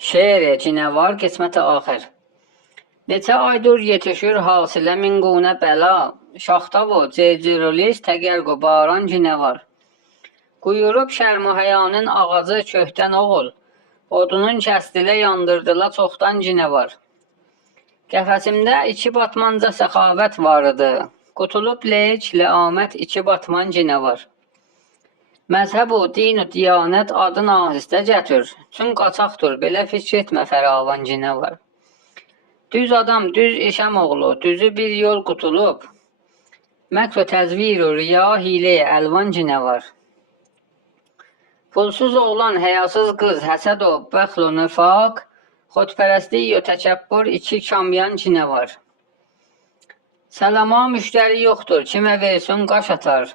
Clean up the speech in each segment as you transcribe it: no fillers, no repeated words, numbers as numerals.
Şeir cinə var, qismət-i axir. Neçə aydır yetişir hasilə min qunə bəla, şaxtavu, ceycirolis, təgərqu, baran cinə var. Quyurub şərm-i həyanın ağacı köhdən oğul, odunun kəstilə yandırdıla çoxdan cinə var. Qəfəsimdə iki batmanca səxavət vardı, qutulub leyç, ləamət iki batman cinə var. Məzhəb-u, din-u, diyanət adın ahistə gətir, çün qaçaqdır, belə fikr etmə fəravan cinə var. Düz adam, düz eşəm oğlu, düzü bir yol qutulub, məkr-u təzvir-u, riya, hilə-i əlvan cinə var. Pulsuz oğlan, həyasız qız, həsəd-u, bəxl-u, nifaq, xodpərəstlik-u, təkəbbür, iki kamyan cinə var. Səlama müştəri yoxdur, kimə versin qaş atar,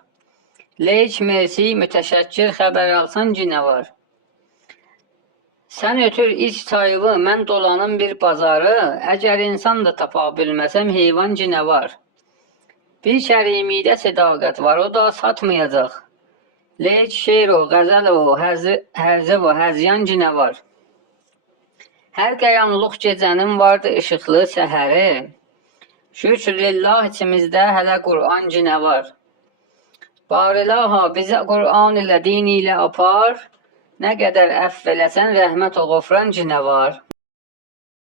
leyç, mersi, mütəşəkkir, xəbər alsan cinə var. Sən ötür iç çayıvı, mən dolanım bir bazarı, əgər insan da tapa bilməsəm, heyvan cinə var. Bir kərimidə sədaqət var, o da satmayacaq. Leyç, şeir-u, qəzəl-u, hərzə-u, həzyan cinə var. Hər qəyanlıq gecənin vardı işıqlı səhəri, şükr-lillah içimizdə hələ Qur'an cinə var. Barilaha bizə Qur'an ilə, din ilə apar, nə qədər əfv eləsən rəhmət o qofran cinə var.